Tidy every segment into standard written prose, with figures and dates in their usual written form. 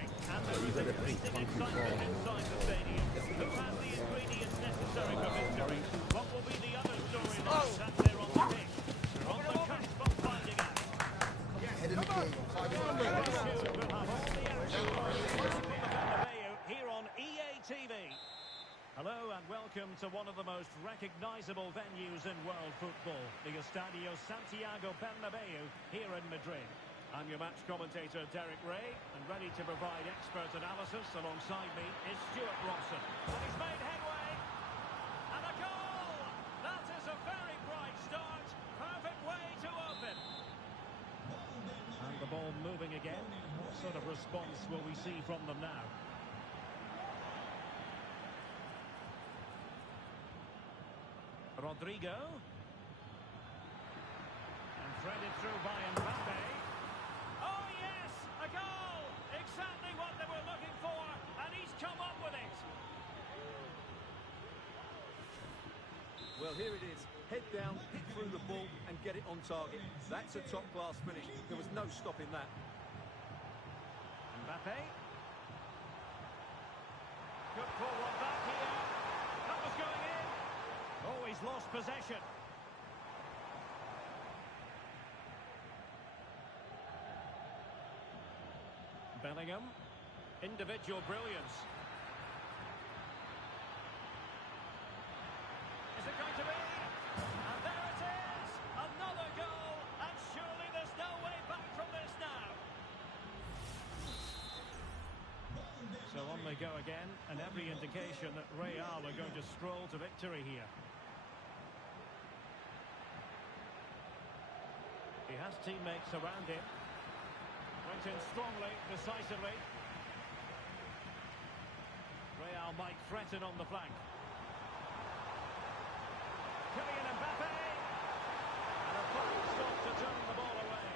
underway, and there is increasing excitement inside the stadium. Who has the ingredients necessary for victory? What will be the other storylines out there on the pitch? They're on the cusp of finding out. Head in the game. Very soon we'll have all the action for you live from the Bernabeu here on EA TV. Hello and welcome to one of the most recognisable venues in world football, the Estadio Santiago Bernabeu here in Madrid. I'm your match commentator Derek Ray, and ready to provide expert analysis alongside me is Stuart Robson. And he's made headway, and a goal! That is a very bright start, perfect way to open. And the ball moving again. What sort of response will we see from them now? Rodrigo. And threaded through by Mbappe. Oh yes, a goal! Exactly what they were looking for, and he's come up with it. Well, here it is. Head down, hit through the ball and get it on target. That's a top-class finish. There was no stopping that. Mbappe. Good forward back here. That was going in. Oh, he's lost possession. Bellingham. Individual brilliance. Is it going to be? And there it is! Another goal! And surely there's no way back from this now. So on they go again, and every indication that Real are going to stroll to victory here. He has teammates around him. Went in strongly, decisively. Real might threaten on the flank. Kylian Mbappe! And a fine stop to turn the ball away.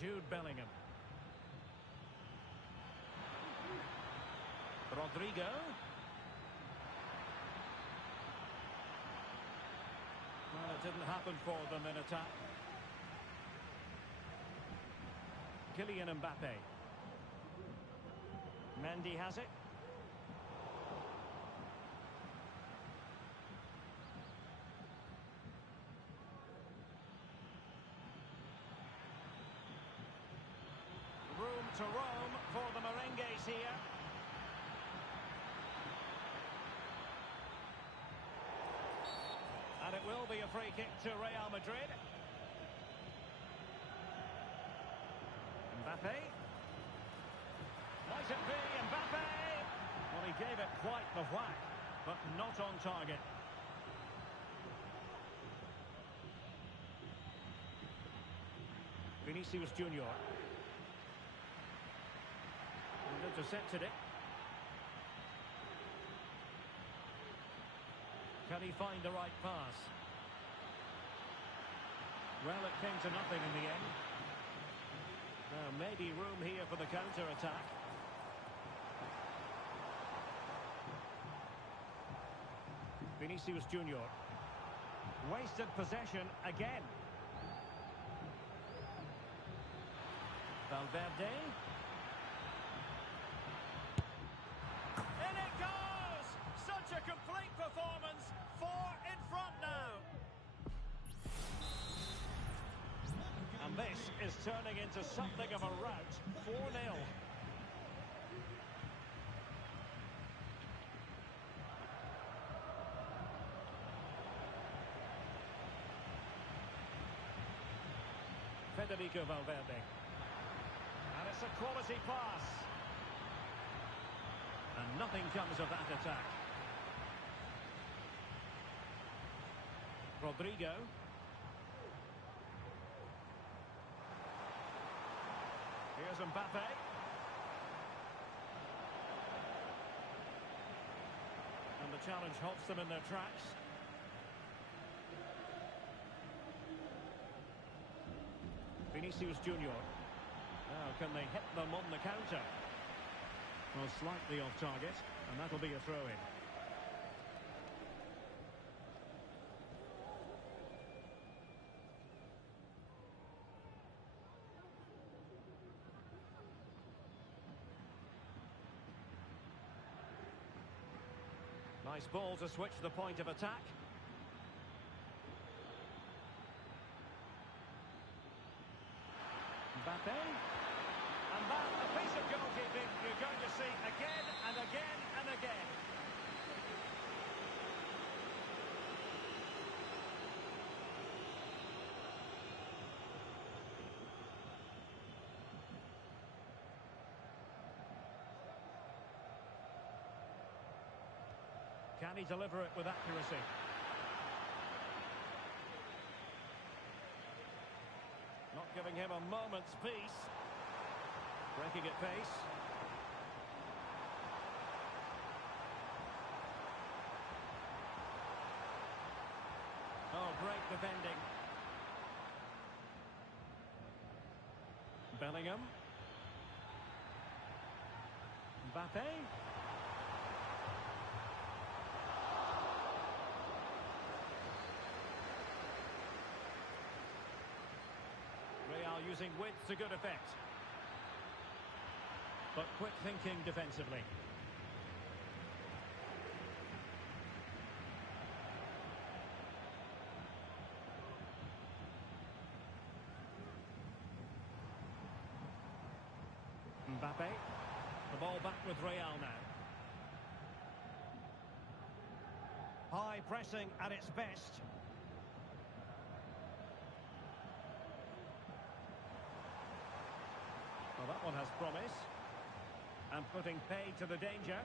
Jude Bellingham. Rodrigo. Well, it didn't happen for them in attack. Kylian Mbappe. Mendy has it. Room to roam for the Merengues here. And it will be a free kick to Real Madrid. Mbappe. Might it be Mbappe? Well, he gave it quite the whack, but not on target. Vinicius Junior. And intercepted it. Can he find the right pass? Well, it came to nothing in the end. Now, maybe room here for the counter-attack. Vinicius Junior. Wasted possession again. Valverde. In it goes! Such a complete performance. 4 in front now. And this is turning into something of a rout. 4-0. Federico Valverde. And it's a quality pass. And nothing comes of that attack. Rodrigo. Here's Mbappe. And the challenge halts them in their tracks. Vinicius Junior. Now, can they hit them on the counter? Well, slightly off target, and that'll be a throw-in. Nice ball to switch the point of attack. Mbappe. And that, a piece of goalkeeping you're going to see again and again and again. Can he deliver it with accuracy? Not giving him a moment's peace. Breaking at pace. Oh, great defending. Bellingham. Mbappe. Real using width to good effect. But quick thinking defensively. Mbappe. The ball back with Real now. High pressing at its best. Well, that one has promise. And putting paid to the danger.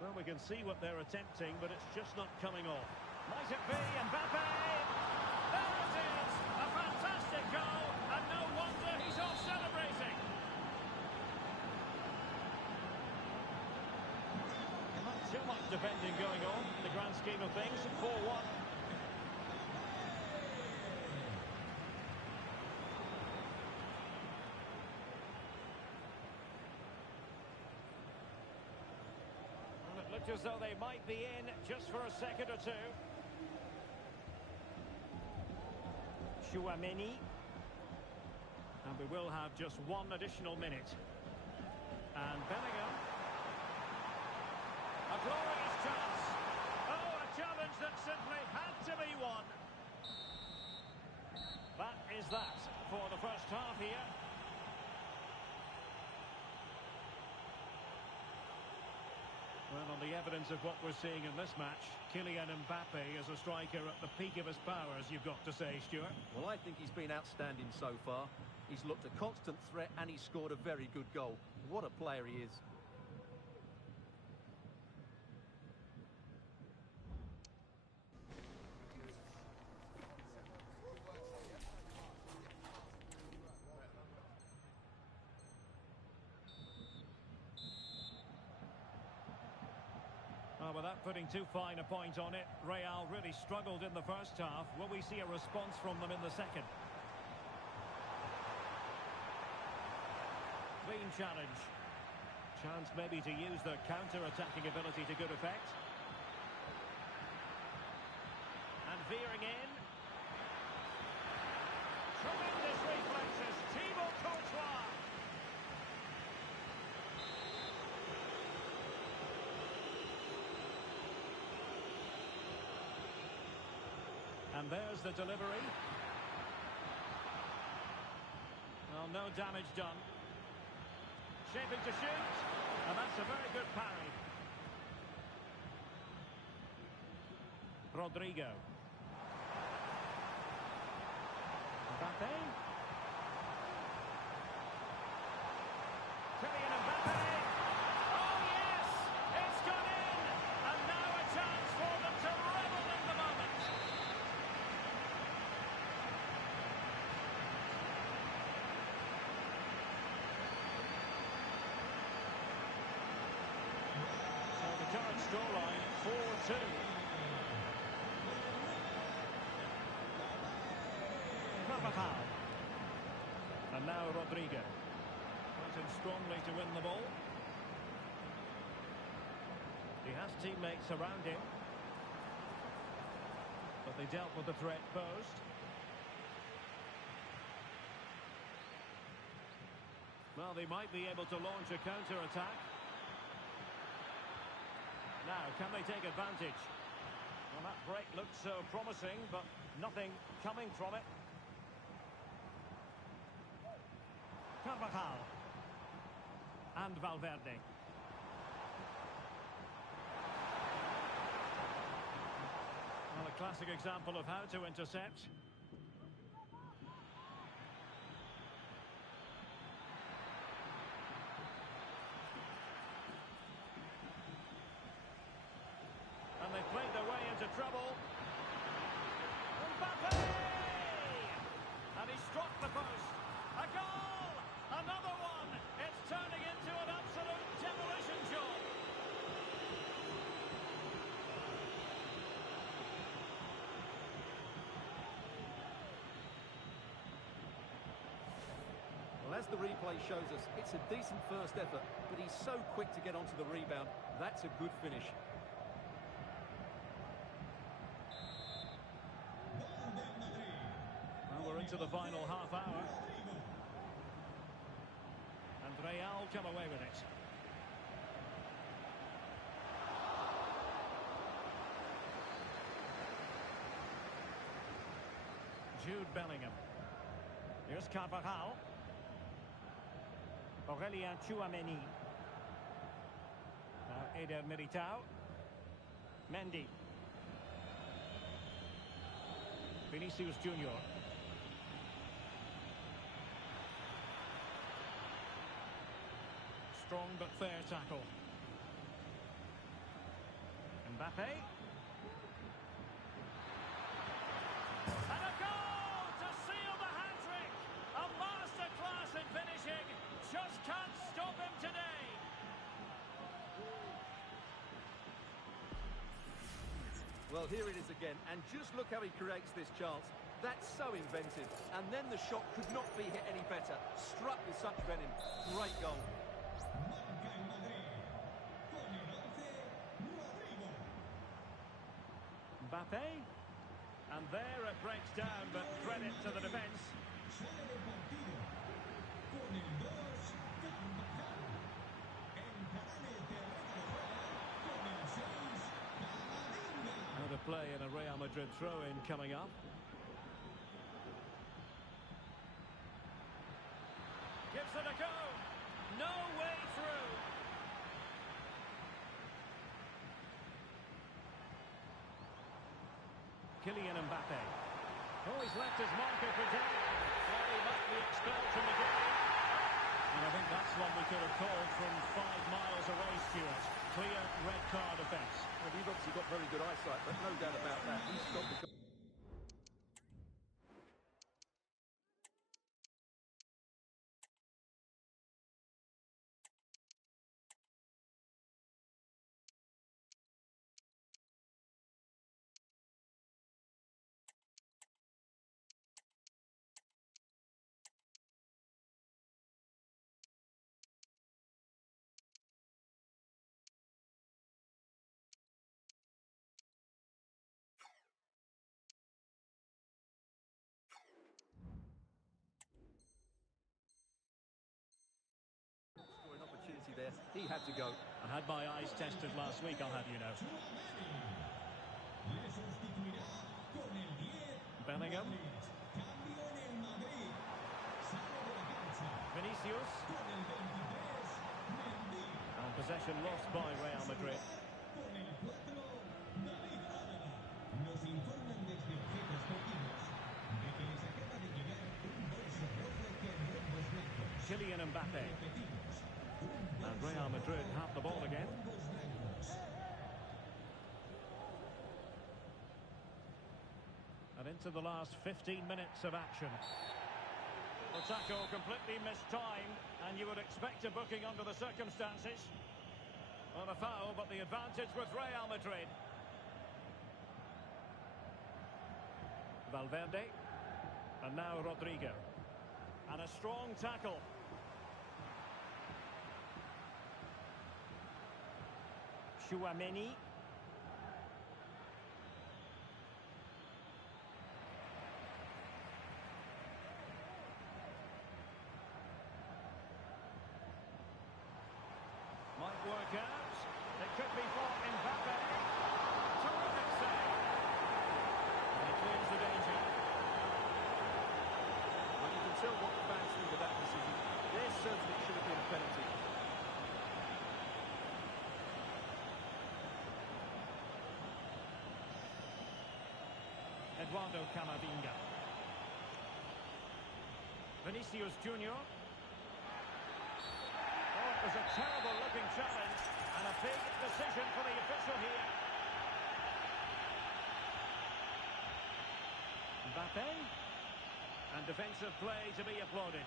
Well, we can see what they're attempting, but it's just not coming off. Might it be Mbappe? There it is! A fantastic goal, and no wonder he's off celebrating. Not too much defending going on in the grand scheme of things. 4-1. Looked as though they might be in just for a second or two. Chouameni. And we will have just one additional minute. And Bellingham. A glorious chance. Oh, a challenge that simply had to be won. That is that for the first half here. Well, on the evidence of what we're seeing in this match, Kylian Mbappe is a striker at the peak of his powers, you've got to say, Stuart. Well, I think he's been outstanding so far. He's looked a constant threat and he scored a very good goal. What a player he is. Well, without putting too fine a point on it, Real really struggled in the first half. Will we see a response from them in the second? Clean challenge. Chance maybe to use their counter-attacking ability to good effect. And veering in. Tremendous reflexes. Thibaut Courtois. And there's the delivery. Well, no damage done. Shaping to shoot. And that's a very good parry. Rodrigo. Mbappe. Kylian Mbappe. Oh, yes! It's gone in! And now a chance for them to revel in the moment. So the current scoreline, 4-2. And now Rodrigo. Went in strongly to win the ball. He has teammates around him. But they dealt with the threat posed. Well, they might be able to launch a counter-attack. Now, can they take advantage? Well, that break looked so promising, but nothing coming from it. Carvajal. And Valverde. Well, a classic example of how to intercept. And they played their way into trouble. Mbappe! And he struck the post. A goal! Another one! It's turning into an absolute demolition job. Well, as the replay shows us, it's a decent first effort, but he's so quick to get onto the rebound. That's a good finish. Well, we're into the final half hour. And Real come away with it. Jude Bellingham. Here's Carvajal. Aurelien Tchouameni. Now Eder Militao. Mendy. Vinicius Junior. Strong but fair tackle. Mbappe. And a goal to seal the hat-trick. A masterclass in finishing. Just can't stop him today. Well, here it is again, and just look how he creates this chance. That's so inventive, and then the shot could not be hit any better. Struck with such venom. Great goal. Mbappe. And there it breaks down, but credit to the defence. Another play in a Real Madrid throw-in coming up. Gives it a go. No way through. Kylian Mbappe. Oh, he's left his marker for dead. Well, he might be expelled from the game. And I think that's one we could have called from 5 miles away, Stuart. Clear red card offence. Well, he's obviously got very good eyesight, but no doubt about that. He stopped the... Scoring opportunity there. He had to go. I had my eyes tested last week, I'll have you know. Bellingham. Vinicius. And possession lost by Real Madrid. Kylian Mbappe. And Real Madrid have the ball again. And into the last 15 minutes of action. The tackle completely mistimed, and you would expect a booking under the circumstances. Well, a foul, but the advantage with Real Madrid. Valverde. And now Rodrigo. And a strong tackle. Tchouameni. Might work out. It could be for Mbappe. Eduardo Camavinga. Vinicius Junior. Oh, it was a terrible-looking challenge, and a big decision for the official here. Mbappe. And defensive play to be applauded.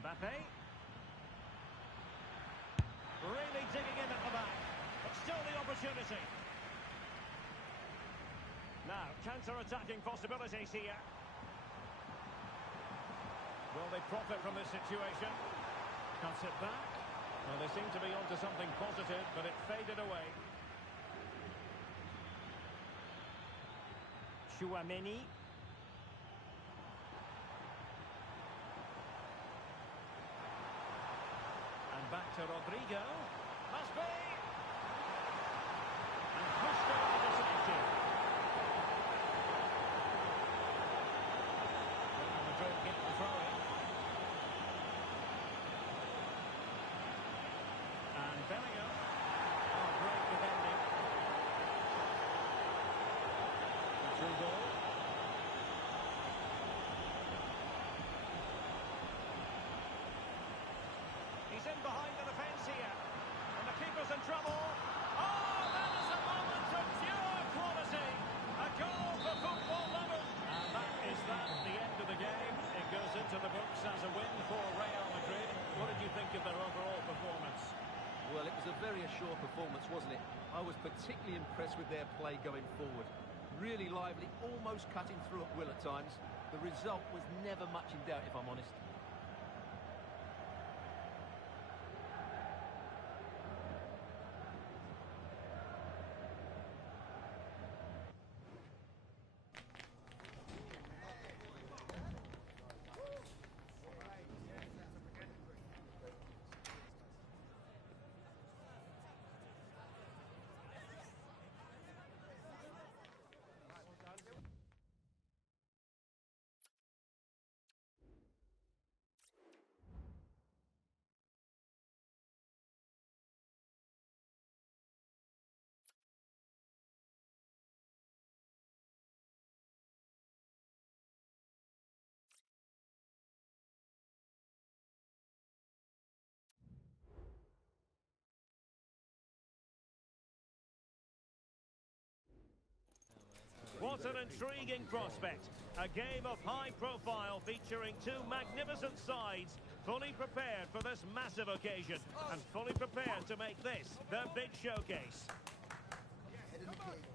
Mbappe. Really digging in at the back, but still the opportunity. Now, counter-attacking possibilities here. Will they profit from this situation? Cuts it back. Well, they seem to be onto something positive, but it faded away. Chouameni. And back to Rodrigo. Must be! And pushed away to safety. Real Madrid get the throw-in. And Bellingham. Oh, great defending. The through ball. He's in behind the defence here. And the keeper's in trouble. Oh, that is a moment of pure quality. A goal for football lovers. And that is that, the end of the game. It goes into the books as a win for Real Madrid. What did you think of their overall performance? Well, it was a very assured performance, wasn't it? I was particularly impressed with their play going forward. Really lively, almost cutting through at will at times. The result was never much in doubt, if I'm honest. What an intriguing prospect. A game of high profile featuring two magnificent sides, fully prepared for this massive occasion and fully prepared to make this their big showcase. Head in the cage.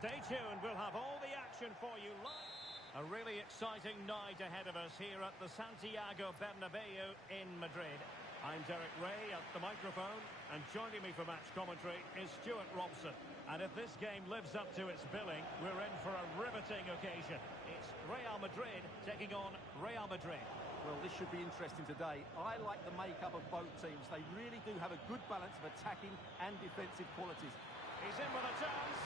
Stay tuned, we'll have all the action for you live. A really exciting night ahead of us here at the Santiago Bernabeu in Madrid. I'm Derek Ray at the microphone, and joining me for match commentary is Stuart Robson. And if this game lives up to its billing, we're in for a riveting occasion. It's Real Madrid taking on Real Madrid. Well, this should be interesting today. I like the makeup of both teams. They really do have a good balance of attacking and defensive qualities. He's in with a chance.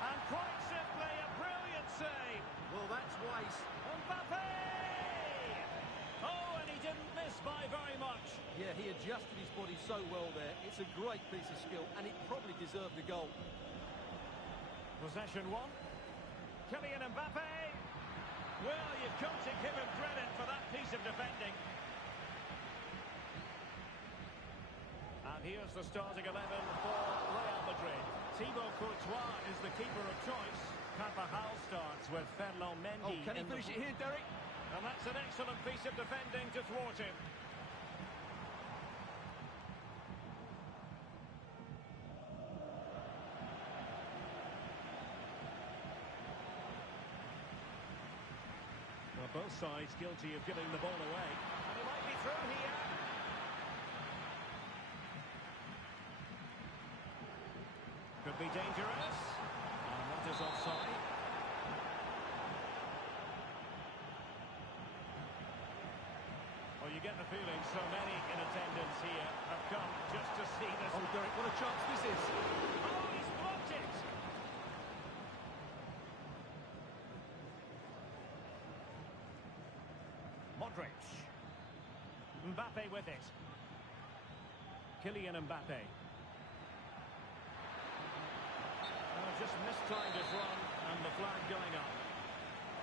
And quite simply, a brilliant save. Well, that's wise. Mbappe! Oh, and he didn't miss by very much. Yeah, he adjusted his body so well there. It's a great piece of skill, and it probably deserved a goal. Possession one. Kylian Mbappe. Well, you've got to give him credit for that piece of defending. And here's the starting 11 for Real Madrid. Thibaut Courtois is the keeper of choice. Carvajal starts with Ferland Mendy. Oh, can he finish it here, Derek? And that's an excellent piece of defending to thwart him. Well, both sides guilty of giving the ball away. And he might be through here. Could be dangerous. And that is offside. Well, you get the feeling so many in attendance here have come just to see this. Oh, Derek, what a chance this is. Oh, he's blocked it! Modric. Mbappe with it. Kylian Mbappe. Just mistimed his run, and the flag going up.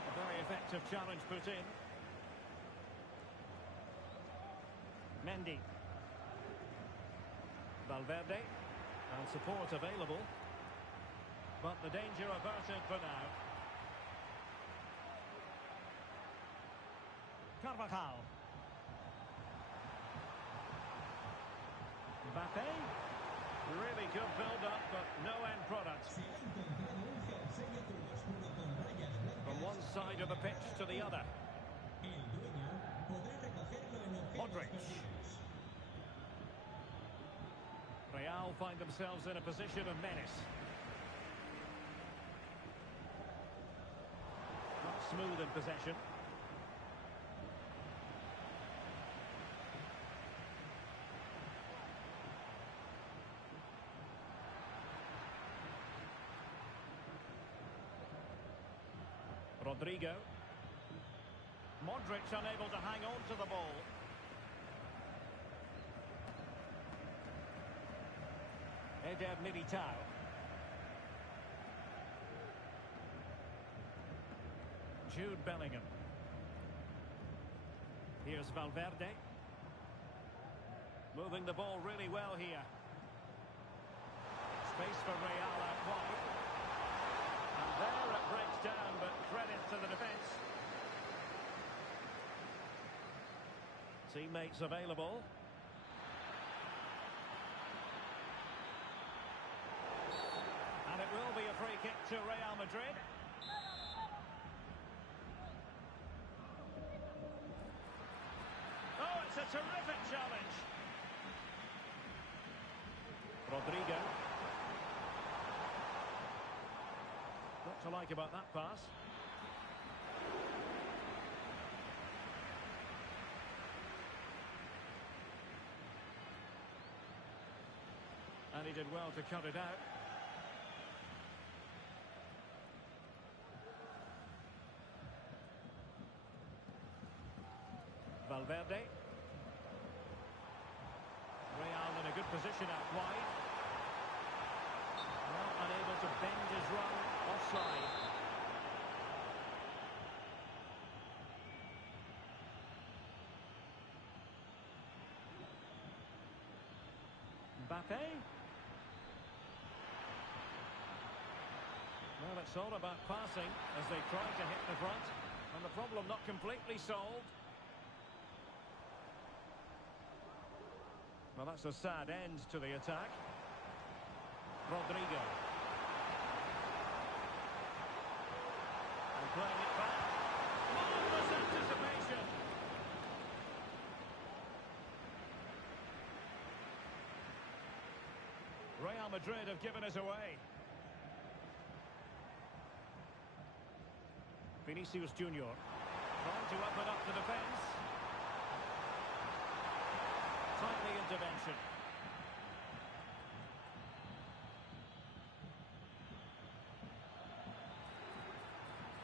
A very effective challenge put in. Mendy. Valverde. And support available. But the danger averted for now. Carvajal. Mbappe. Really good build-up, but no end product. From one side of the pitch to the other. Modric. Real find themselves in a position of menace. Not smooth in possession. Rodrigo. Modric unable to hang on to the ball. Eder Militao. Jude Bellingham. Here's Valverde. Moving the ball really well here. Space for Real out wide. And there it breaks down, but credit to the defence. Teammates available. And it will be a free kick to Real Madrid. Oh, it's a terrific challenge. Rodrigo. What to like about that pass? And he did well to cut it out. Valverde. Real in a good position out wide. Well, unable to bend his run. Offside. Mbappe. Well, it's all about passing as they try to hit the front. And the problem not completely solved. Well, that's a sad end to the attack. Rodrigo. And playing it back. Marvellous anticipation. Real Madrid have given us away. Vinicius Junior. Trying to open up the defence. Timely intervention.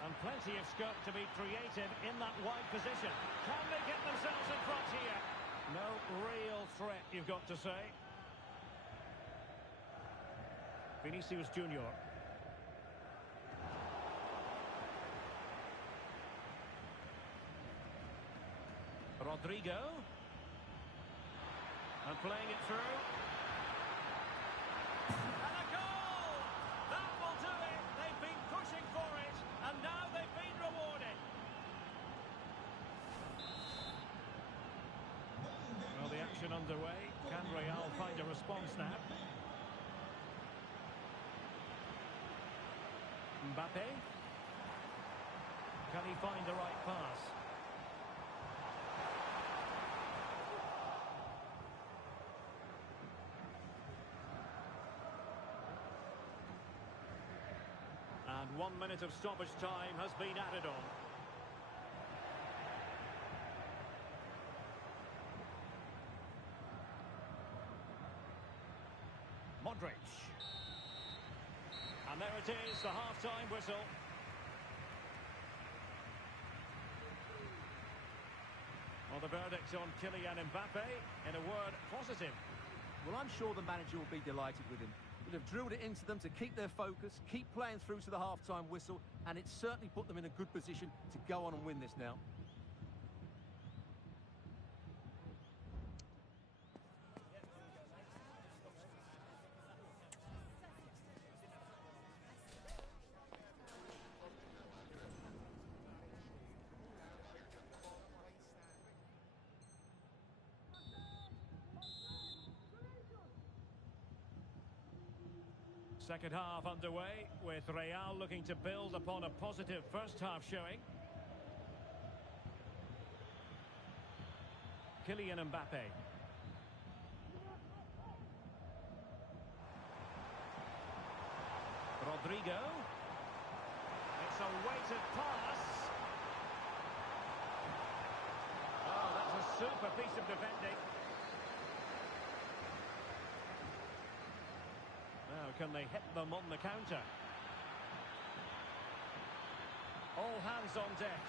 And plenty of scope to be created in that wide position. Can they get themselves in front here? No real threat, you've got to say. Vinicius Junior. Rodrigo. And playing it through. And a goal! That will do it. They've been pushing for it. And now they've been rewarded. Well, the action underway. Can Real find a response now? Mbappe. Can he find the right pass? And 1 minute of stoppage time has been added on. Modric. And there it is, the half-time whistle. Well, the verdict on Kylian Mbappe, in a word, positive. Well, I'm sure the manager will be delighted with him. He'll have drilled it into them to keep their focus, keep playing through to the half-time whistle, and it's certainly put them in a good position to go on and win this now. Second half underway, with Real looking to build upon a positive first half showing. Kylian Mbappe. Rodrigo. It's a weighted pass. Oh, that's a super piece of defending. Now, can they hit them on the counter? All hands on deck.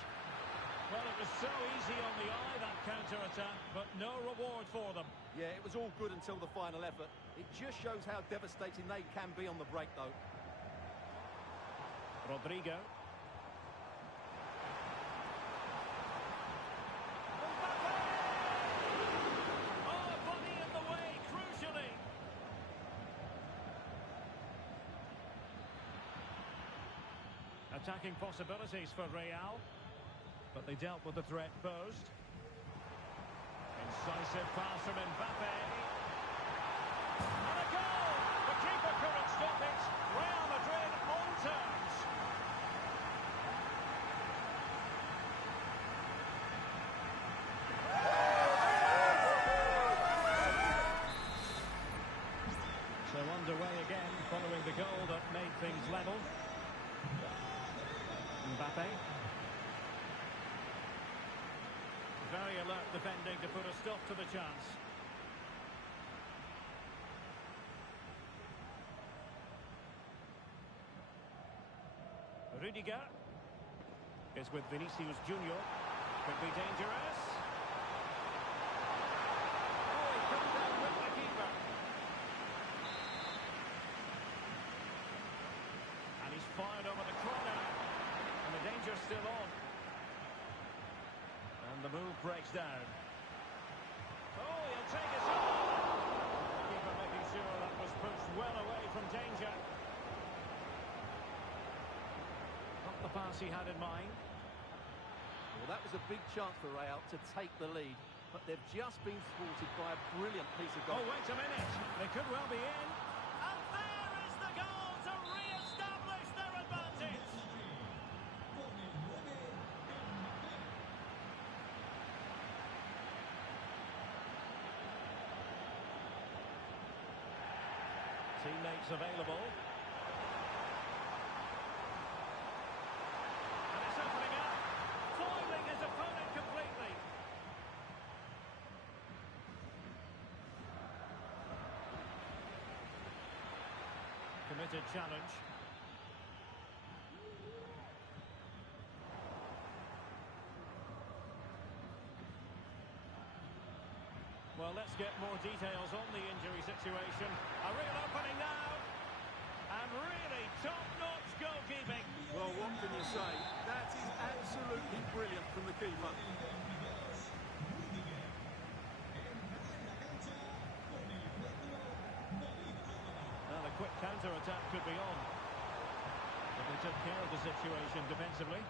Well, it was so easy on the eye, that counter-attack, but no reward for them. Yeah, it was all good until the final effort. It just shows how devastating they can be on the break, though. Rodrigo. Attacking possibilities for Real, but they dealt with the threat posed. Incisive pass from Mbappe. And a goal! The keeper couldn't stop it. Real Madrid on terms. So underway again, following the goal that made things level. Mbappe. Very alert defending to put a stop to the chance. Rudiger is with Vinicius Junior. Could be dangerous. Oh, he couldn't outwit the keeper. And he's fired over the corner. And the danger's still on. And the move breaks down. Oh, he'll take it on. The keeper making sure that was pushed well away from danger. Not the pass he had in mind. Well, that was a big chance for Real to take the lead. But they've just been thwarted by a brilliant piece of goal. Oh, wait a minute. They could well be in. And there is the goal to re-establish their advantage. Teammates available. And it's opening up, foiling his opponent completely. Committed challenge. Well, let's get more details on the injury situation. A real opening now. And really top-notch goalkeeping. Well, what can you say? That is absolutely brilliant from the keeper. Well, a quick counter-attack could be on. But they took care of the situation defensively.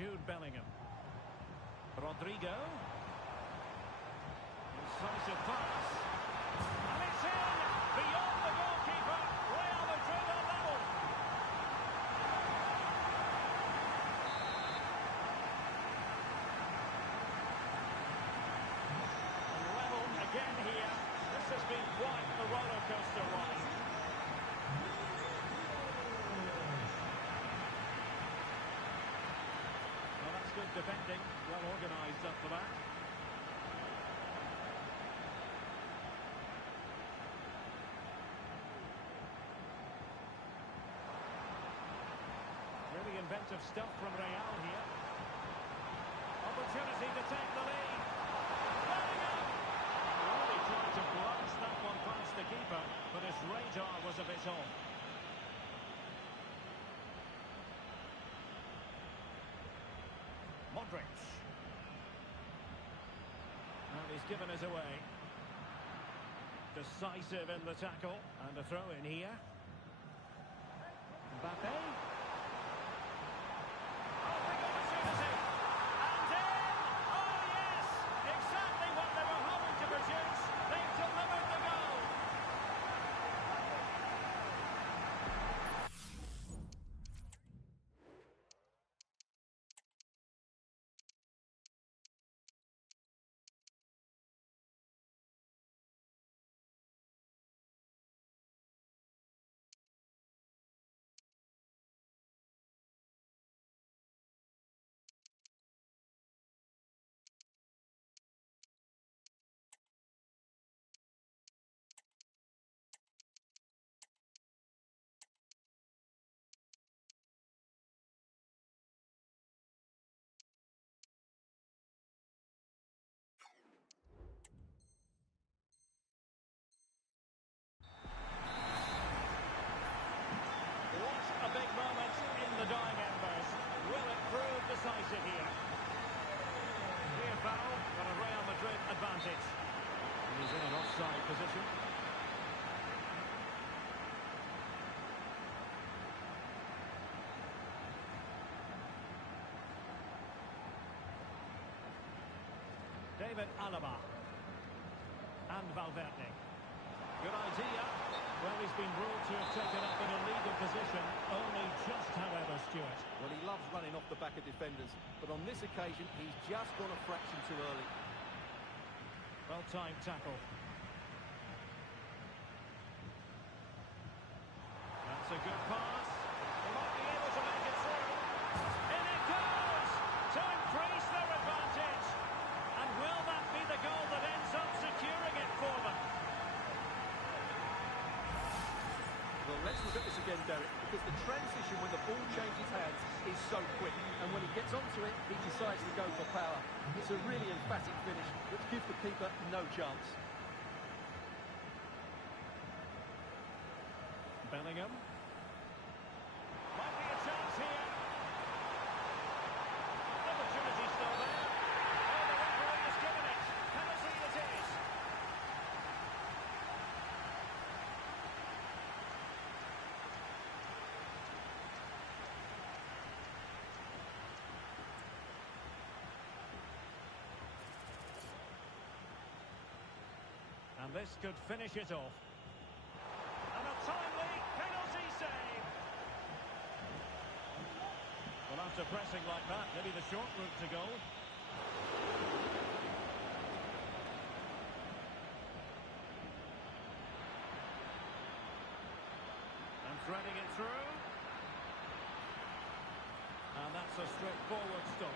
Jude Bellingham. Rodrigo. Incisive pass. And it's in! Beyond the goalkeeper. Real Madrid are level. And level again here. This has been quite the roller coaster ride. Good defending, well organised up the back. Really inventive of stuff from Real here. Opportunity to take the lead. Bellingham! Really tried to blast that one past the keeper, but his radar was a bit off. Modric. And he's given it away. Decisive in the tackle. And a throw in here. Mbappe. Oh, big opportunity. And in! Oh, yes! Exactly what they were hoping to produce. They've delivered the goal. What a big moment in the dying embers. Will it prove decisive here? Clear foul, but a Real Madrid advantage. And he's in an offside position. David Alaba. And Valverde. Good idea. Well, he's been ruled to have taken up an illegal position, only just, however, Stuart. Well, he loves running off the back of defenders, but on this occasion, he's just gone a fraction too early. Well-timed tackle. That's a good pass. He might be able to make it through. In it goes! To increase their advantage. And will that be the goal that ends up securing it for them? Well, let's look at this again, Derek, because the transition when the ball changes hands is so quick. And when he gets onto it, he decides to go for power. It's a really emphatic finish, which gives the keeper no chance. Bellingham. Might be a chance here. Opportunity still there. Oh, the referee has given it. Penalty it is. And this could finish it off. And a timely penalty save. Well, after pressing like that, maybe the short route to goal. And threading it through. And that's a straightforward stop.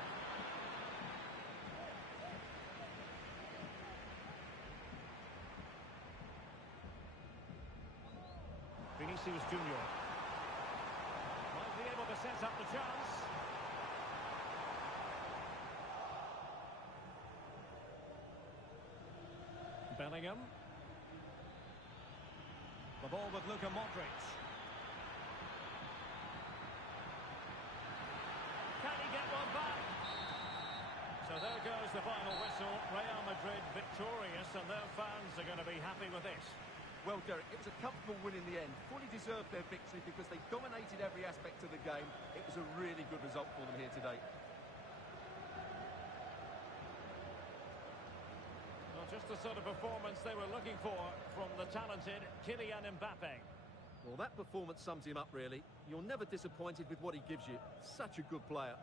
Vinicius Junior. Might be able to set up the chance. Bellingham. The ball with Luka Modric. Can he get one back? So there goes the final whistle. Real Madrid victorious, and their fans are going to be happy with this. Well, Derek, it was a comfortable win in the end. Fully deserved their victory because they dominated every aspect of the game. It was a really good result for them here today. Well, just the sort of performance they were looking for from the talented Kylian Mbappe. Well, that performance sums him up, really. You're never disappointed with what he gives you. Such a good player.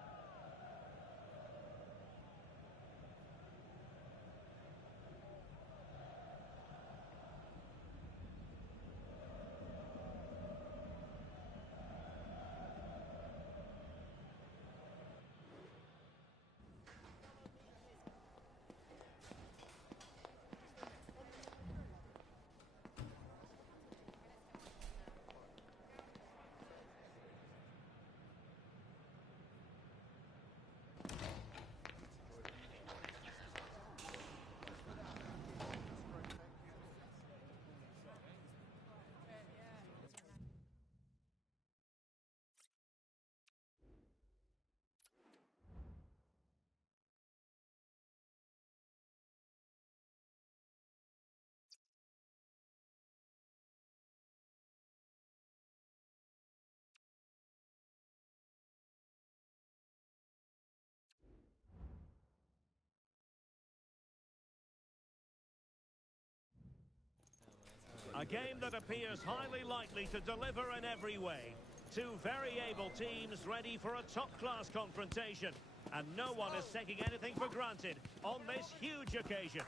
game that appears highly likely to deliver in every way. Two very able teams ready for a top-class confrontation. And no one is taking anything for granted on this huge occasion.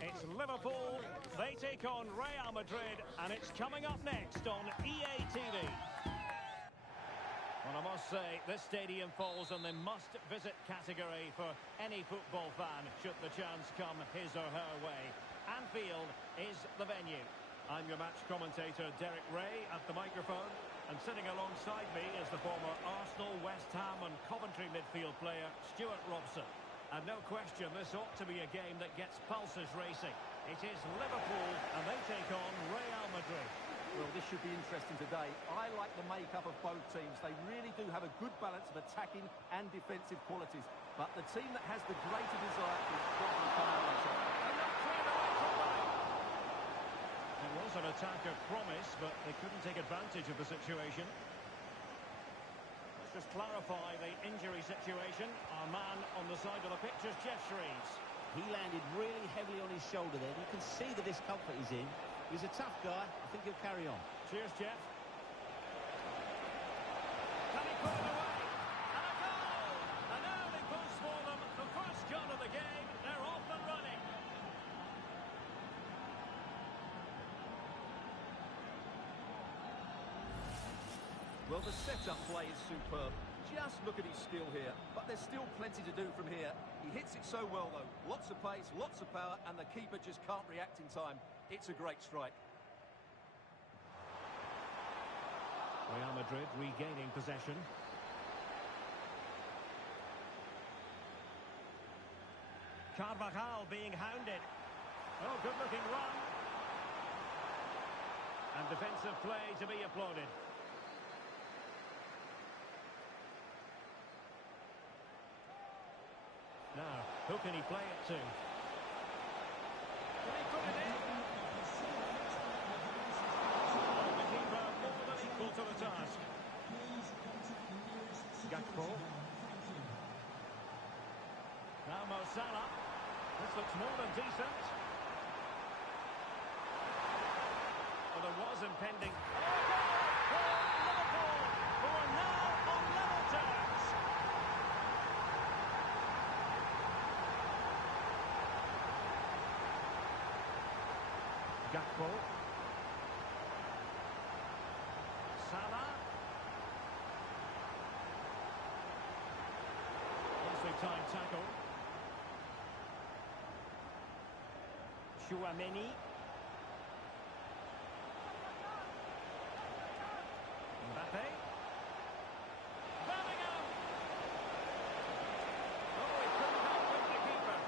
It's Liverpool, they take on Real Madrid, and it's coming up next on EA TV. Well, I must say, this stadium falls in the must-visit category for any football fan, should the chance come his or her way. Anfield is the venue. I'm your match commentator, Derek Ray, at the microphone. And sitting alongside me is the former Arsenal, West Ham and Coventry midfield player, Stuart Robson. And no question, this ought to be a game that gets pulses racing. It is Liverpool, and they take on Real Madrid. Well, this should be interesting today. I like the makeup of both teams. They really do have a good balance of attacking and defensive qualities. But the team that has the greater desire is probably come out on top. And not cleared away properly. It was an attack of promise, but they couldn't take advantage of the situation. Let's just clarify the injury situation. Our man on the side of the pitch is Jeff Shreves. He landed really heavily on his shoulder there. You can see the discomfort he's in. He's a tough guy. I think he'll carry on. Cheers, Jeff. Can he put it away? And a goal! An early boost for them. The first goal of the game. They're off and running. Well, the setup play is superb. Just look at his skill here. But there's still plenty to do from here. He hits it so well, though. Lots of pace, lots of power, and the keeper just can't react in time. It's a great strike. Real Madrid regaining possession. Carvajal being hounded. Oh, good-looking run. And defensive play to be applauded. Now, who can he play it to? Can he put it in? The keeper more than equal to the task. Gakpo. Now Mo Salah. This looks more than decent. Well, there was impending. Oh, goal! Liverpool, who are now on level terms. Gakpo. Salah. Nicely timed tackle. Chouameni. Mbappe. Bellingham. Oh, he couldn't outwit the keeper.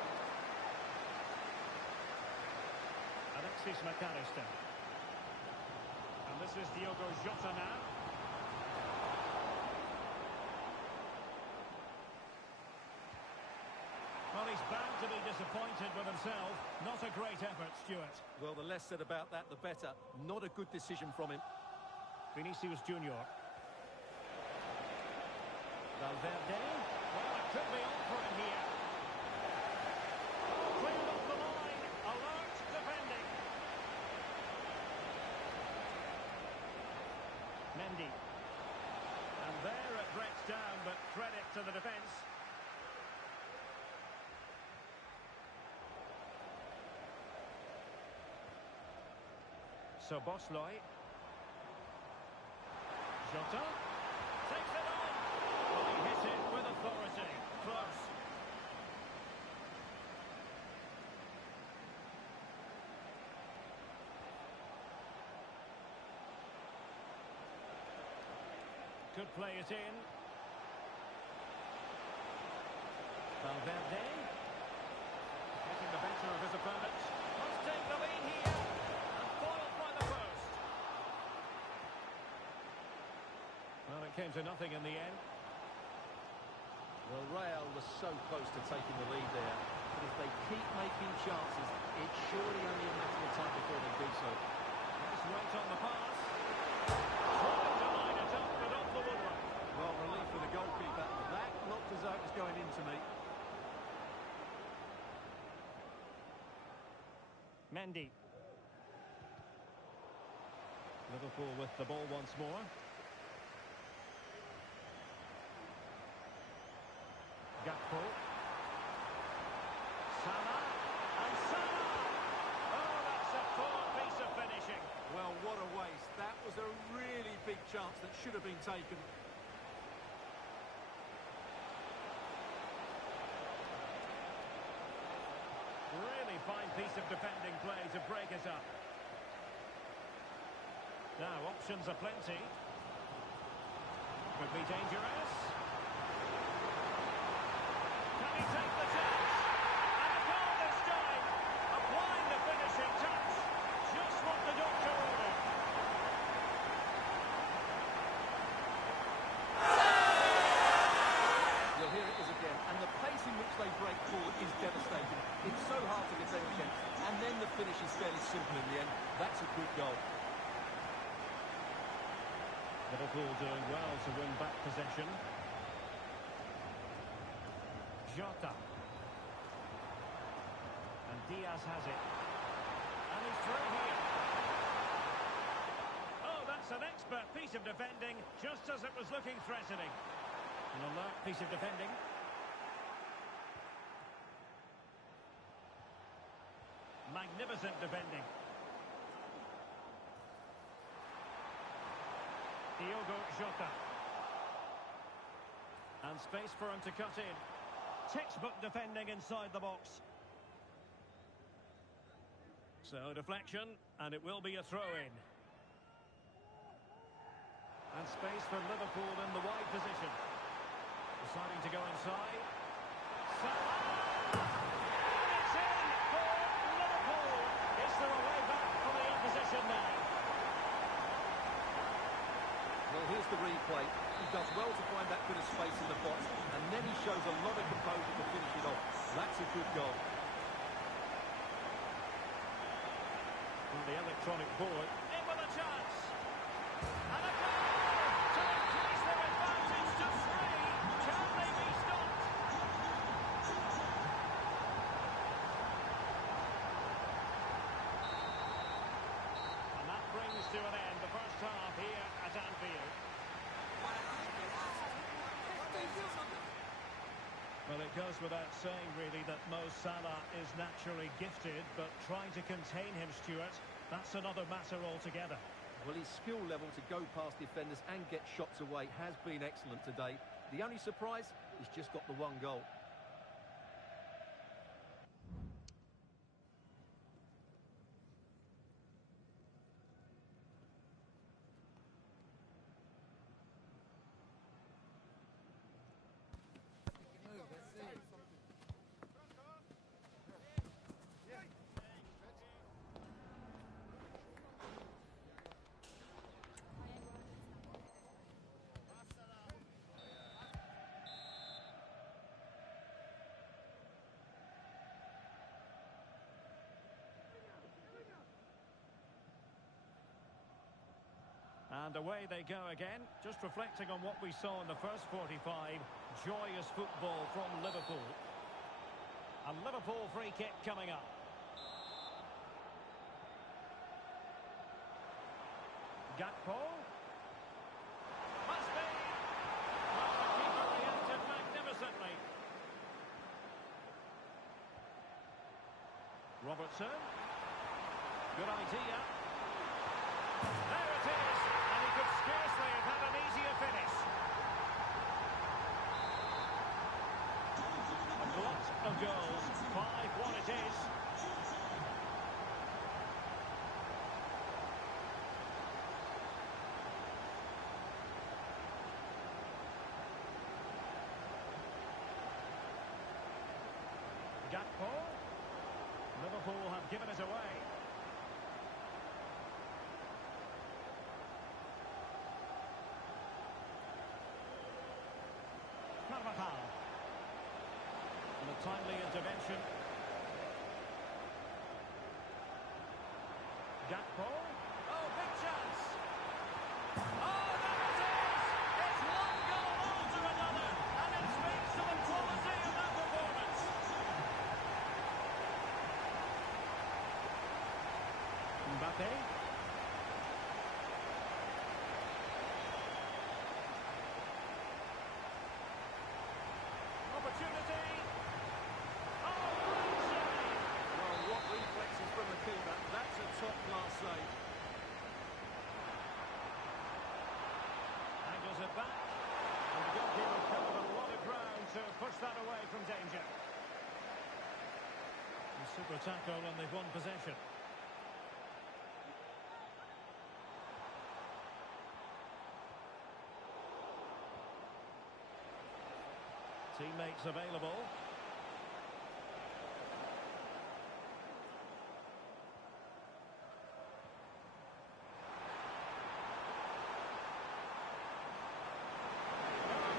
Alexis McAllister. And this is Diogo Jota now. Well, he's bound to be disappointed with himself. Not a great effort, Stuart. Well, the less said about that, the better. Not a good decision from him. Vinicius Junior. Valverde. Well, it could be on for him here. Cleared off the line. Alert defending. Mendy. And there it breaks down, but credit to the defence. So Bosley. Jota. Takes it on. Well, he hit it with authority. Close. Could play it in. Valverde. Getting the better of his opponent. Must take the lead here. And foiled by the post. Well, it came to nothing in the end. Well, Real was so close to taking the lead there. But if they keep making chances, it's surely only a matter of time before they do so. Nice weight on the pass. Trying to line it up, but off the woodwork. Well, relief for the goalkeeper. That looked as though it was going into me. Mendy. Liverpool with the ball once more. Gakpo. Salah. And Salah! Oh, that's a poor piece of finishing. Well, what a waste. That was a really big chance that should have been taken. Really fine piece of defending play to break it up. Now, options are plenty. Could be dangerous. Can he take the chance? And a goal this time. Applying the finishing touch. Just what the doctor ordered. Well, here it is again. And the pace in which they break forward is devastating. It's so hard to defend against. And then the finish is fairly simple in the end. That's a good goal. Liverpool doing well to win back possession. Jota. And Diaz has it. And he's through here. Oh, that's an expert piece of defending, just as it was looking threatening. An alert piece of defending. Magnificent defending. Diogo Jota. And space for him to cut in. Textbook defending inside the box. So deflection, and it will be a throw-in. And space for Liverpool in the wide position. Deciding to go inside. Salah! And it's in for Liverpool. Is there a way back for the opposition now? Well, here's the replay. He does well to find that bit of space in the box, and then he shows a lot of composure to finish it off. That's a good goal. On the electronic board, in with a chance. And a goal to increase their advantage to 3. Can they be stopped? And that brings to an end the first half here at Anfield. Well, it goes without saying, really, that Mo Salah is naturally gifted, but trying to contain him, Stuart, that's another matter altogether. Well, his skill level to go past defenders and get shots away has been excellent today. The only surprise, he's just got the one goal. And away they go again, just reflecting on what we saw in the first 45. Joyous football from Liverpool. A Liverpool free kick coming up. Gakpo. Must be. Well, the keeper reacted magnificently. Robertson. Good idea. There it is. And he could scarcely have had an easier finish. A glut of goals. 5-1 it is. Gakpo. Liverpool have given it away. Carvajal. And a timely intervention. Gakpo. Oh, big chance. Oh, there it is! It's one goal on to another, and it speaks to the quality of that performance. Mbappe. tackle and they've won possession. Teammates available.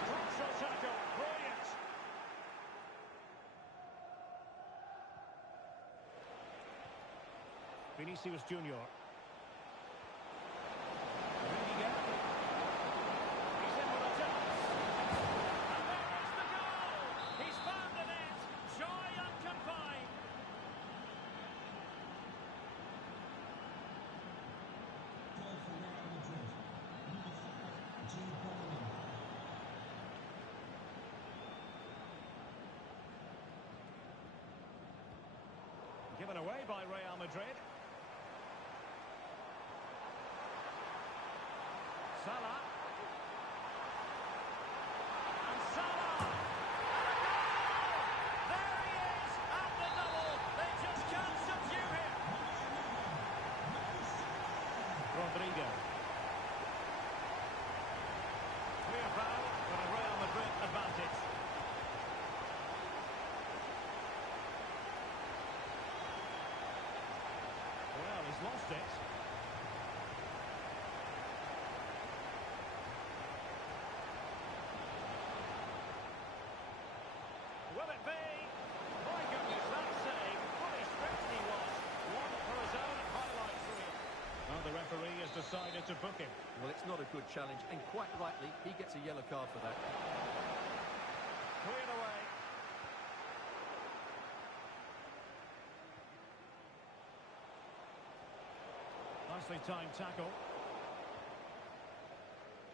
Crucial tackle. Brilliant. Vinicius Junior. Rudiger. He's in with a chance. And there is the goal. He's found the net. Joy unconfined. Given away by Real Madrid. Salah. And Salah. And a goal! There he is at the double. They just can't subdue him. Rodrigo. Clear foul, but a Real Madrid advantage. Well, he's lost it. Will it be? My goodness, that save. Fully stripped he was. One for his own highlight reel. Well, the referee has decided to book him. Well, it's not a good challenge, and quite rightly, he gets a yellow card for that. Cleared away. Nicely timed tackle.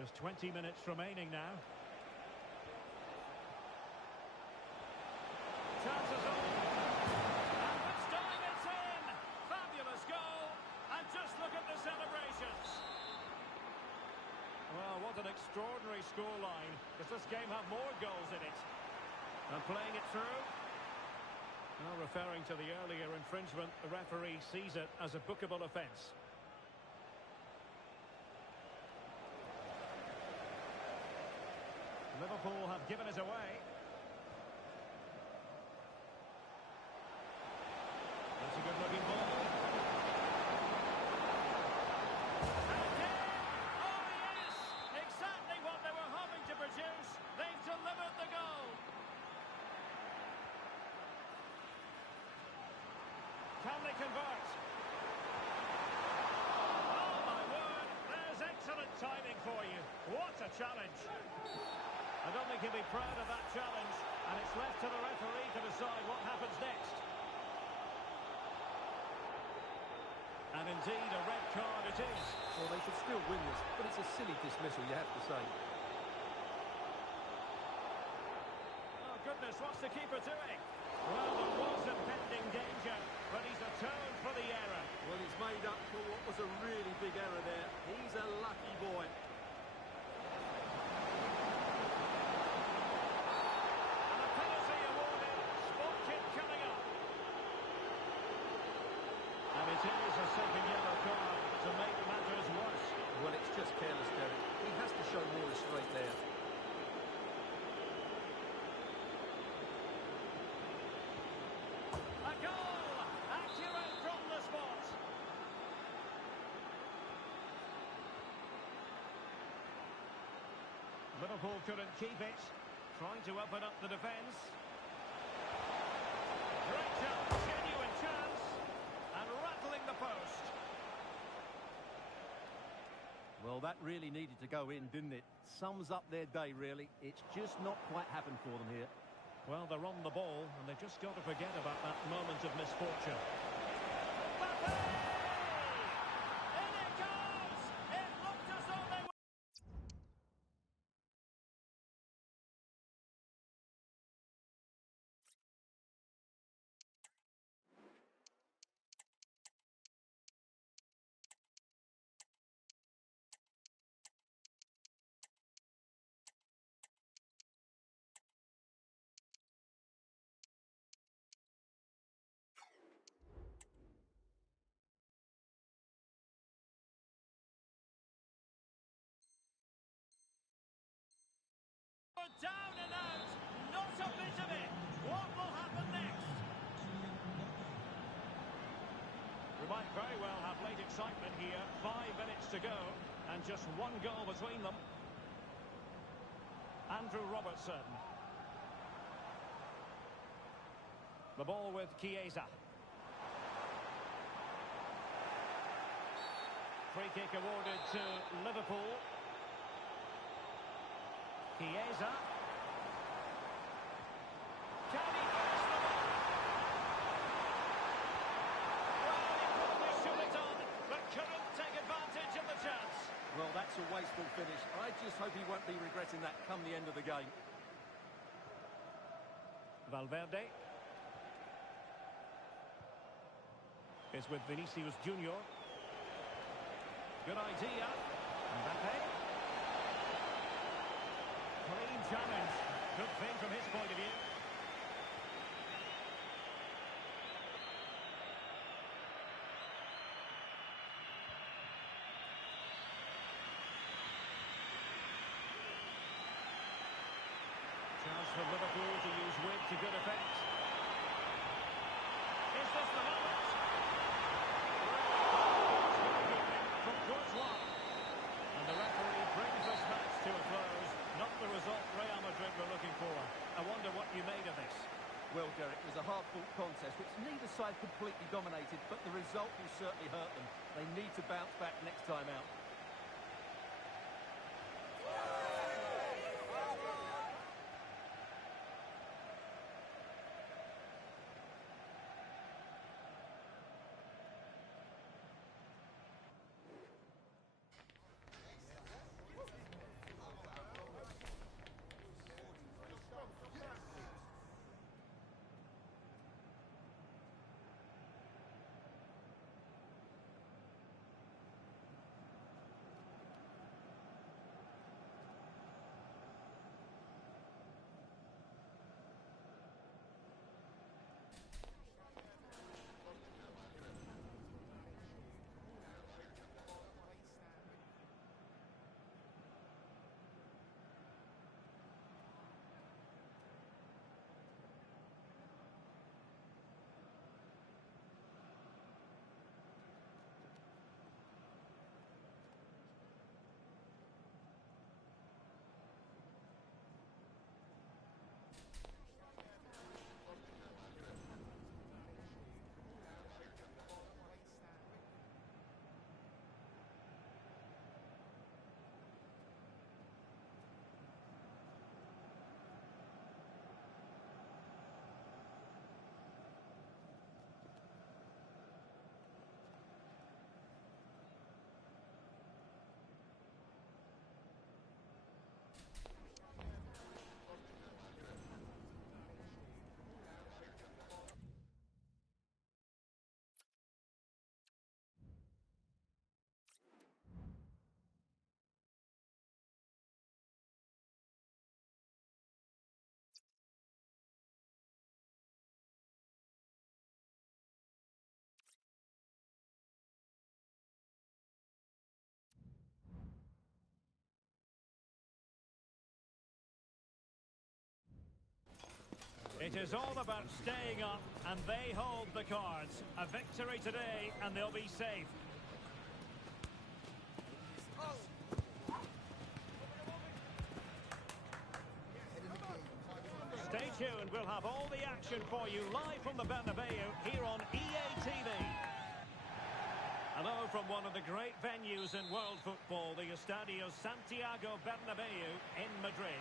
Just 20 minutes remaining now. Chances on. And this time it's in. Fabulous goal. And just look at the celebrations. Well, what an extraordinary scoreline. Does this game have more goals in it? And playing it through. Well, referring to the earlier infringement, the referee sees it as a bookable offence. Liverpool have given it away. That's a good-looking ball. And again! Oh, yes! Exactly what they were hoping to produce. They've delivered the goal. Can they convert? Oh, my word! There's excellent timing for you. What a challenge. I don't think he'll be proud of that challenge, and it's left to the referee to decide what happens next. And indeed, a red card it is. Well, they should still win this, but it's a silly dismissal, you have to say. Oh, goodness, what's the keeper doing? Well, there was impending danger, but he's atoned for the error. Well, he's made up for what was a really big error there. He's a lucky boy. It is a second yellow card to make matters worse. Well, it's just careless, Derek. He has to show more restraint there. A goal! Accurate from the spot. Liverpool couldn't keep it. Trying to open up the defence. Great chance, genuine chance. And rattling the post. Well, that really needed to go in, didn't it? Sums up their day, really. It's just not quite happened for them here. Well, they're on the ball, and they've just got to forget about that moment of misfortune. Mbappe! In it goes! It looked as though they were... well have late excitement here. 5 minutes to go, and just one goal between them. Andrew Robertson. The ball with Chiesa. Free kick awarded to Liverpool. Chiesa. Can he finish the ball? Well, he probably should have done, but couldn't take advantage of the chance. Well, that's a wasteful finish. I just hope he won't be regretting that come the end of the game. Valverde. It's with Vinicius Junior. Good idea. Mbappe. Clean challenge. Good thing from his point of view. Chance for Liverpool to use width to good effect. Is this the moment? From Courtois. And the referee brings this match to a close. Not the result Real Madrid were looking for. I wonder what you made of this. Well, Derek, it was a hard-fought contest, which neither side completely dominated, but the result will certainly hurt them. They need to bounce back next time out. It is all about staying up, and they hold the cards. A victory today, and they'll be safe. Stay tuned. We'll have all the action for you live from the Bernabeu here on EA TV. Hello from one of the great venues in world football, the Estadio Santiago Bernabeu in Madrid.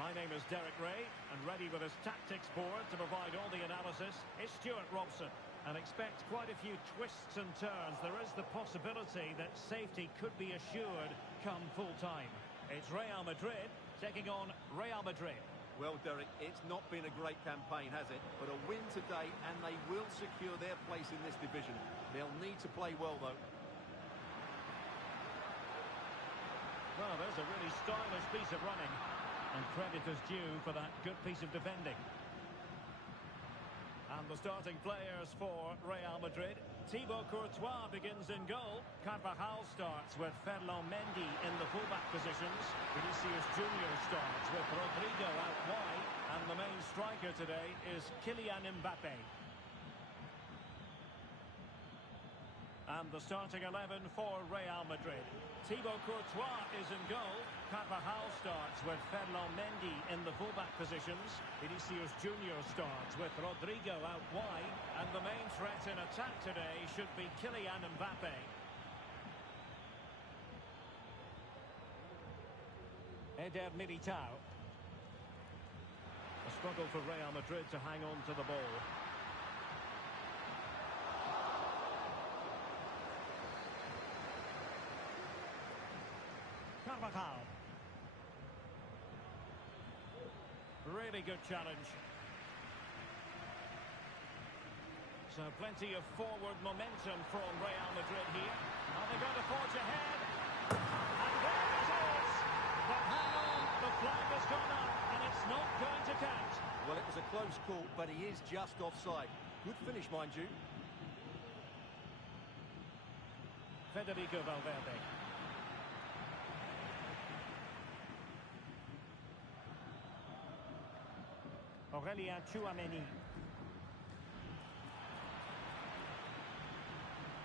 My name is Derek Ray, and ready with his tactics board to provide all the analysis is Stuart Robson. And expect quite a few twists and turns. There is the possibility that safety could be assured come full time. It's Real Madrid taking on Real Madrid. Well, Derek, it's not been a great campaign, has it? But a win today, and they will secure their place in this division. They'll need to play well, though. Well, there's a really stylish piece of running. And credit is due for that good piece of defending. And the starting players for Real Madrid. Thibaut Courtois begins in goal. Carvajal starts with Ferland Mendy in the fullback positions. Vinicius Junior starts with Rodrigo out wide. And the main striker today is Kylian Mbappe. And the starting 11 for Real Madrid. Thibaut Courtois is in goal. Carvajal starts with Ferland Mendy in the fullback positions. Vinicius Junior starts with Rodrigo out wide. And the main threat in attack today should be Kylian Mbappe. Eder Militao. A struggle for Real Madrid to hang on to the ball. Carvajal. Really good challenge. So plenty of forward momentum from Real Madrid here. Are they going to forge ahead? And there it is! But hang on, the flag has gone up and it's not going to count. Well, it was a close call, but he is just offside. Good finish, mind you. Federico Valverde. Aurélien Tchouameni.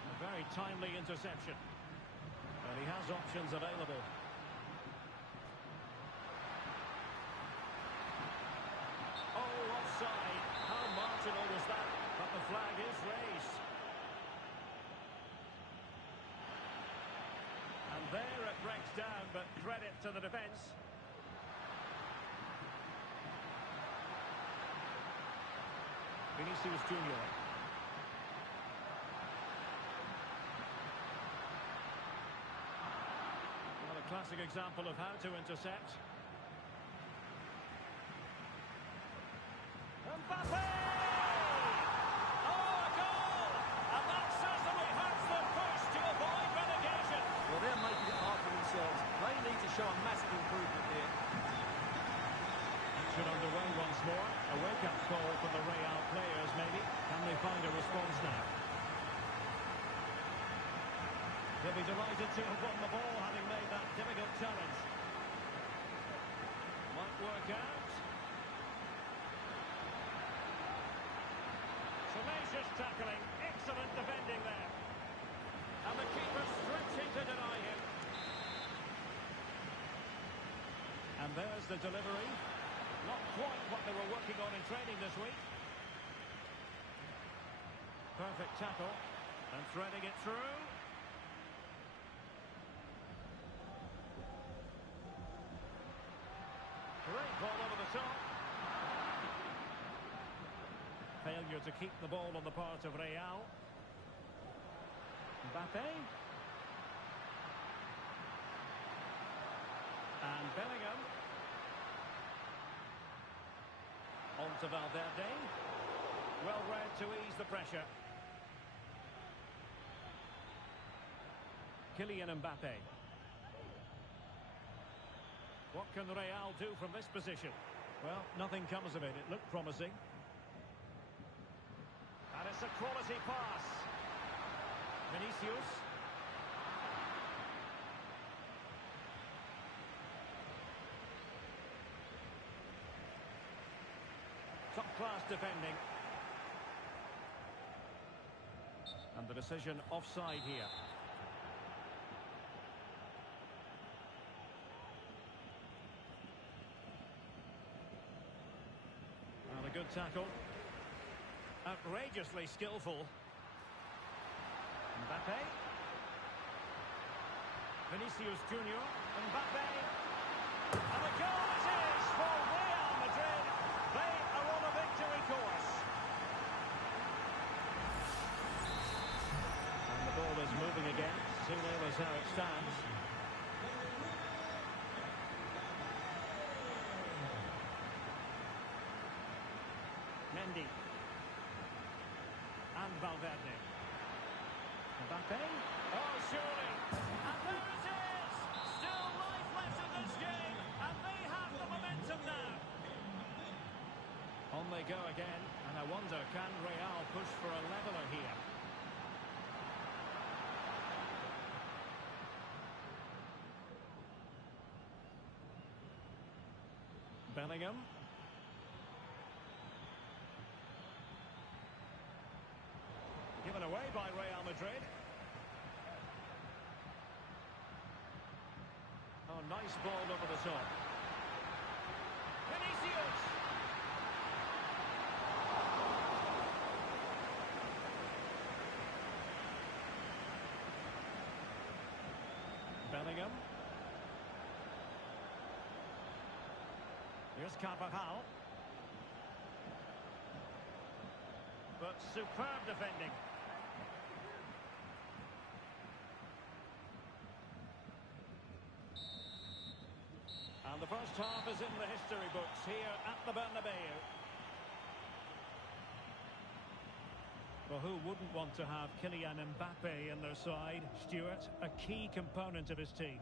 A very timely interception. And he has options available. Oh, offside. How marginal was that? But the flag is raised. And there it breaks down, but credit to the defence. Vinicius Junior. Well, a classic example of how to intercept. Mbappe! Oh, a goal! And that certainly hurts them push to avoid relegation. Well, they're making it hard for themselves. They need to show a massive improvement here. Action underway once more. A wake-up call for the Real players, maybe. Can they find a response now? They'll be delighted to have won the ball, having made that difficult challenge. Might work out. Tenacious tackling. Excellent defending there. And the keeper stretching to deny him. And there's the delivery. Not quite what they were working on in training this week. Perfect tackle. And threading it through. Great ball over the top. Failure to keep the ball on the part of Real. Mbappe. And Bellingham. On to Valverde. Well read to ease the pressure. Kylian Mbappe. What can Real do from this position? Well, nothing comes of it. It looked promising. And it's a quality pass. Vinicius. Top-class defending. And the decision offside here. And a good tackle. Outrageously skillful. Mbappe. Vinicius Junior. Mbappe. And the goal it is for Real Madrid. They are on a victory course. And the ball is moving again. 2-0 is how it stands. Mendy. And Valverde. Mbappe. Oh, surely. And there it is! Still life left in this game. And they have the momentum now. On they go again. And I wonder, can Real push for a leveller here? Bellingham. Given away by Real Madrid. Oh, nice ball over the top. Vinicius! Bellingham. Here's Carvajal. But superb defending. And the first half is in the history books here at the Bernabeu. Well, who wouldn't want to have Kylian Mbappe in their side? Stuart, a key component of his team.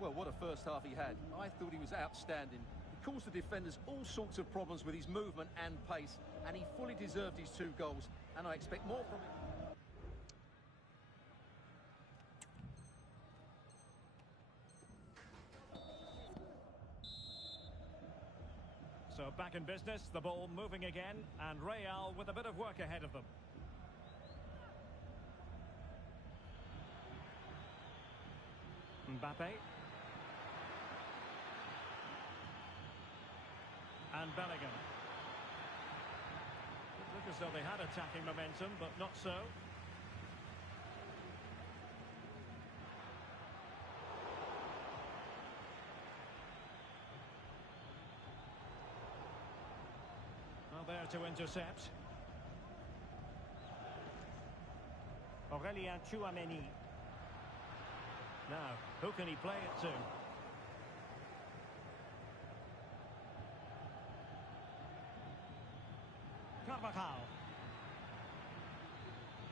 Well, what a first half he had. I thought he was outstanding. He caused the defenders all sorts of problems with his movement and pace, and he fully deserved his 2 goals, and I expect more from him. So back in business, the ball moving again, and Real with a bit of work ahead of them. Mbappe. And Bellingham. It looked as though they had attacking momentum, but not so. Well, there to intercept. Aurelien Tchouameni. Now, who can he play it to? Carvajal.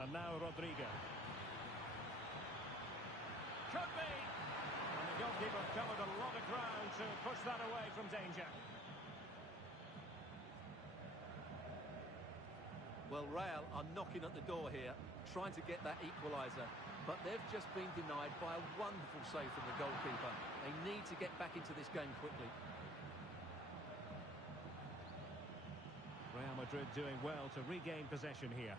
And now Rodrigo. Could be! And the goalkeeper covered a lot of ground to push that away from danger. Well, Real are knocking at the door here, trying to get that equaliser. But they've just been denied by a wonderful save from the goalkeeper. They need to get back into this game quickly. Real Madrid doing well to regain possession here.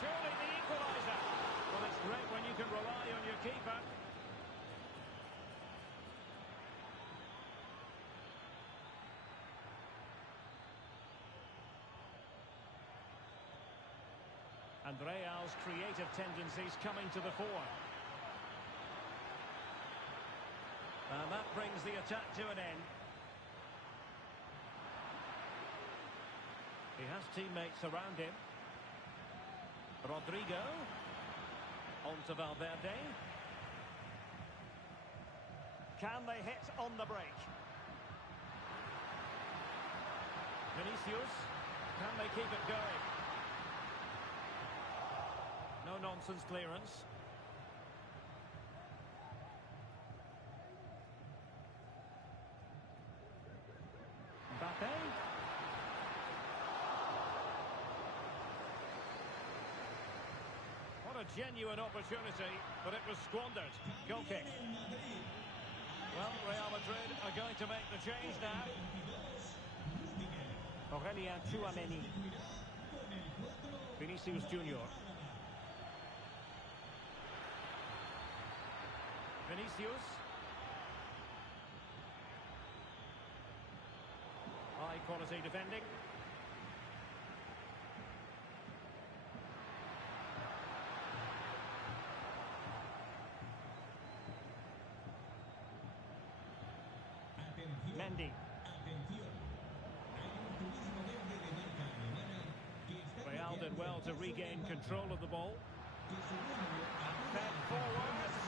Surely the equaliser. Well, it's great when you can rely on your keeper. And Real's creative tendencies coming to the fore. And that brings the attack to an end. He has teammates around him. Rodrigo. On to Valverde. Can they hit on the break? Vinicius. Can they keep it going? No-nonsense clearance. Mbappe. What a genuine opportunity, but it was squandered. Goal kick. Well, Real Madrid are going to make the change now. Aurelien Tchouameni. Vinicius Junior. Vinicius. High quality defending. Mendy. Real did well to regain control of the ball. And fed forwards.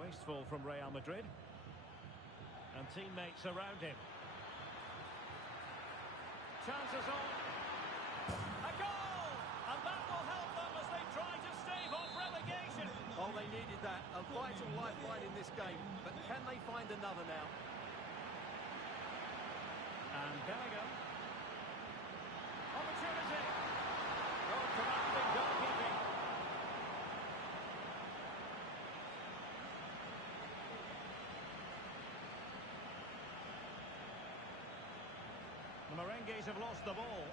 Wasteful from Real Madrid. And teammates around him. Chances on. A goal! And that will help them as they try to stave off relegation. Oh, they needed that. A vital lifeline in this game. But can they find another now? And Bellingham. Opportunity. Oh, commanding goalkeeping. Merengues have lost the ball.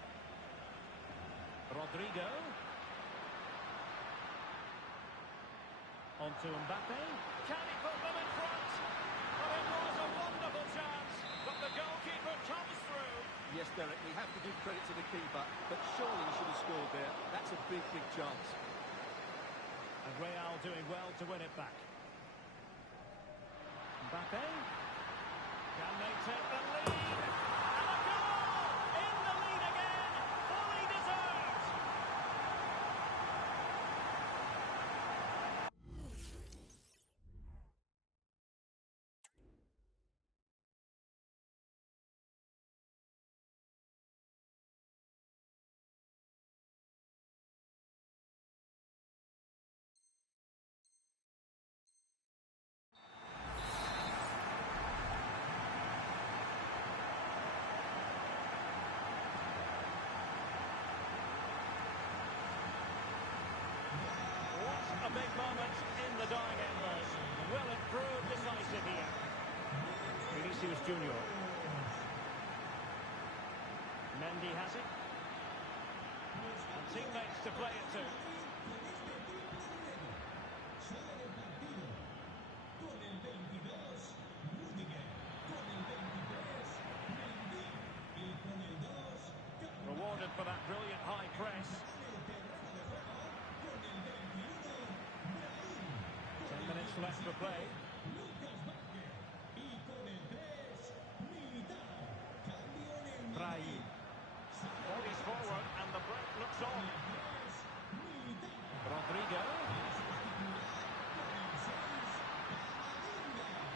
Rodrigo. On to Mbappe. Can he put them in front? Well, it was a wonderful chance, but the goalkeeper comes through. Yes, Derek, we have to give credit to the keeper, but surely he should have scored there. That's a big, big chance. And Real doing well to win it back. Mbappe. Can they take the lead? And a goal! In the lead again! Fully deserved! A big moment in the dying embers. Will it prove decisive here? Vinicius Junior. Mendy has it. And teammates to play it to. Rewarded for that brilliant high press. 10 minutes left for play. Brahim. Bodies forward and the break looks on. Rodrigo.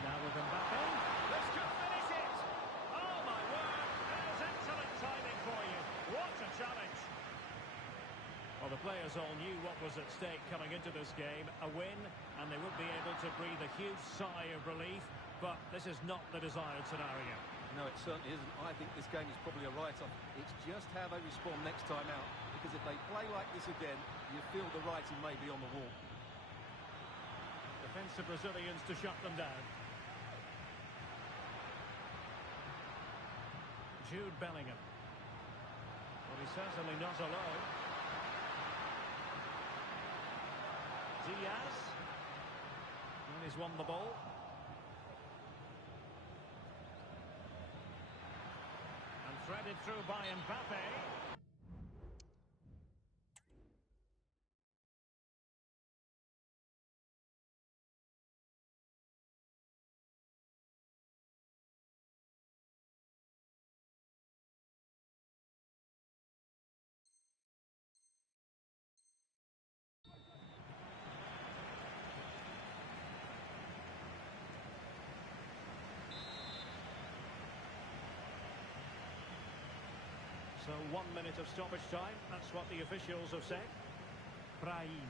Now with Mbappe. This could finish it. Oh my word. That is excellent timing for you. What a challenge. Well, the players all knew what was at stake coming into this game. A win, and they would be able to breathe a huge sigh of relief. But this is not the desired scenario. No, it certainly isn't. I think this game is probably a write-off. It's just how they respond next time out. Because if they play like this again, you feel the writing may be on the wall. Defensive Brazilians to shut them down. Jude Bellingham. Well, he's certainly not alone. Diaz. And he's won the ball. And threaded through by Mbappe. So 1 minute of stoppage time. That's what the officials have said. Brahim.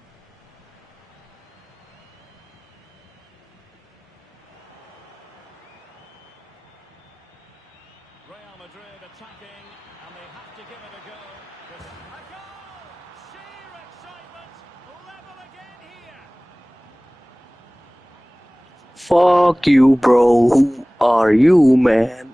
Real Madrid attacking, and they have to give it a go. A goal! Sheer excitement! Level again here! Fuck you, bro. Who are you, man?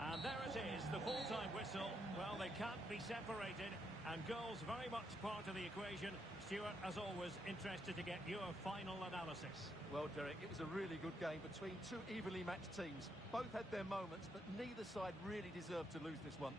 And there it is, the full-time whistle. Well, they can't be separated, and goals very much part of the equation. Stuart, as always, interested to get your final analysis. Well, Derek, it was a really good game between two evenly matched teams. Both had their moments, but neither side really deserved to lose this one.